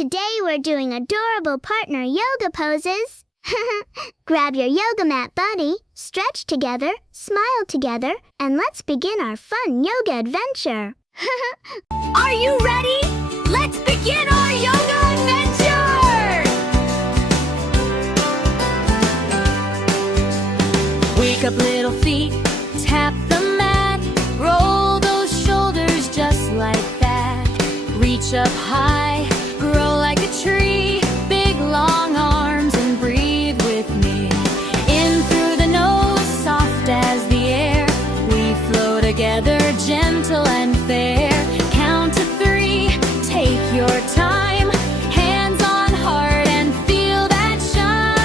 Today we're doing adorable partner yoga poses. Grab your yoga mat buddy, stretch together, smile together, and let's begin our fun yoga adventure. Are you ready? Let's begin our yoga adventure! Wake up, little feet, tap the mat, roll those shoulders just like that. Reach up high, grow like a tree, big long arms and breathe with me. In through the nose, soft as the air, we flow together, gentle and fair. Count to 3, take your time, hands on heart and feel that shine.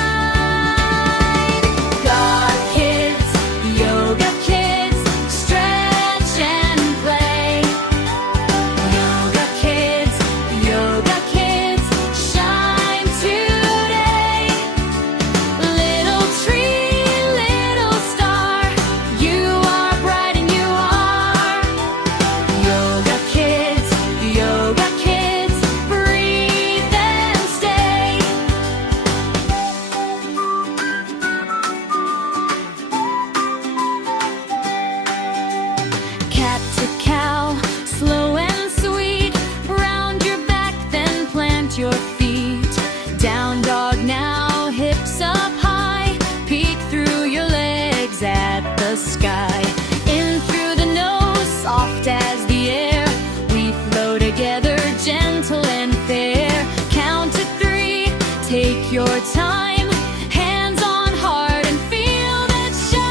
Got kids, yoga kids, stretch and play. Yoga kids, shine today. Little tree, little star, you are bright and you are. Yoga kids, breathe and stay. Cat to cow, slow and sweet, round your back then plant your feet. Down dog now, hips up high, peek through your legs at the sky. In through the nose, soft as the air, we flow together, gentle and fair. Count to 3, take your time, hands on heart and feel that shine.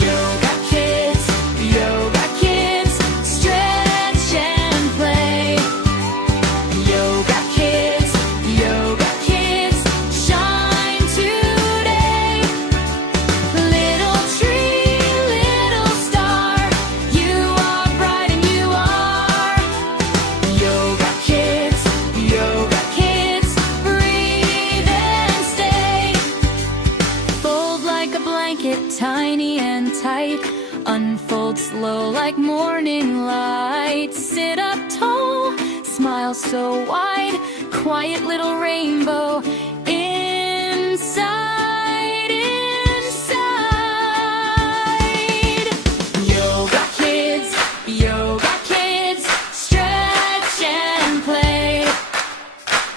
Yoga kids, stretch and play. Yoga kids, shine today. Little tree, little star, you are bright and you are. Yoga kids, breathe and stay. Fold like a blanket, tiny and tight. Unfold slow like morning light. Sit up tall, smile so wide. Quiet little rainbow inside. Yoga kids, stretch and play.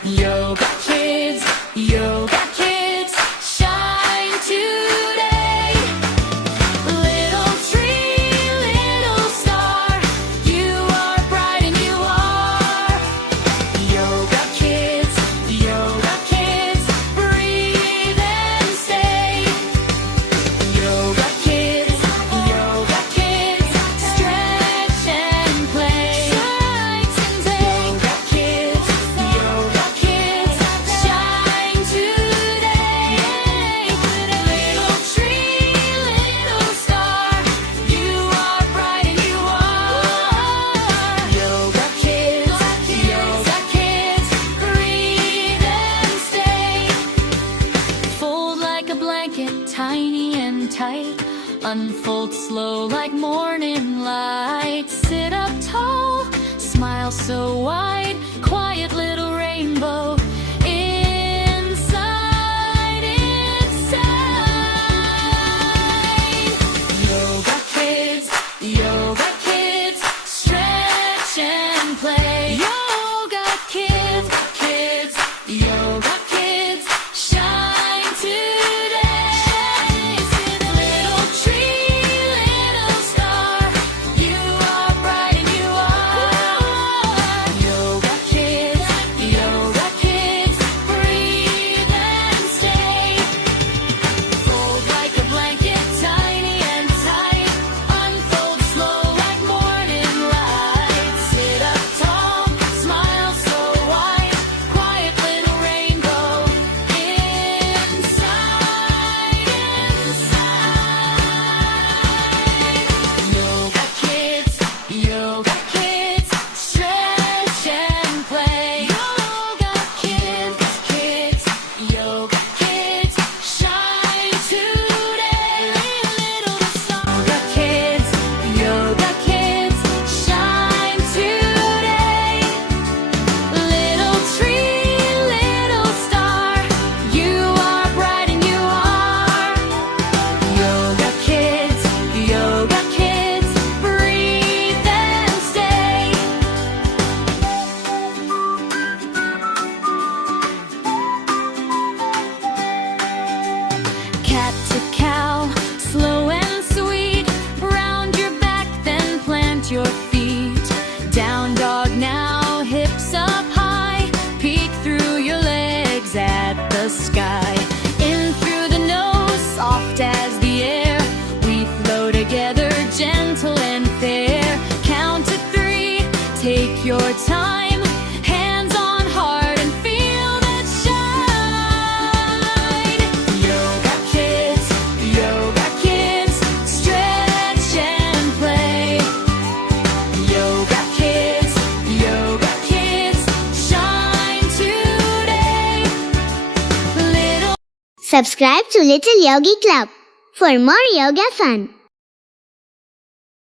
Yoga kids, shine today. Little tree, little star, you are bright and you are. Yoga kids, breathe and stay. Yoga kids, stretch and play. Yoga kids, shine today. Little tree, little star, you are bright and you are. Yoga kids, breathe and stay. Fold like a blanket, tiny and tight. Unfold slow like morning light. Sit up tall, smile so wide. Quiet little rainbow inside. Yoga kids, stretch and play. Yoga kids, shine today. Little tree, little star, you are bright and you are. Yoga kids, breathe and stay. Fold like a blanket, tiny and tight. Unfold slow like morning light. Sit up tall, Take your time, hands on heart, and feel that shine. Yoga kids, stretch and play. Yoga kids, shine today. Subscribe to Little Yogi Club for more yoga fun.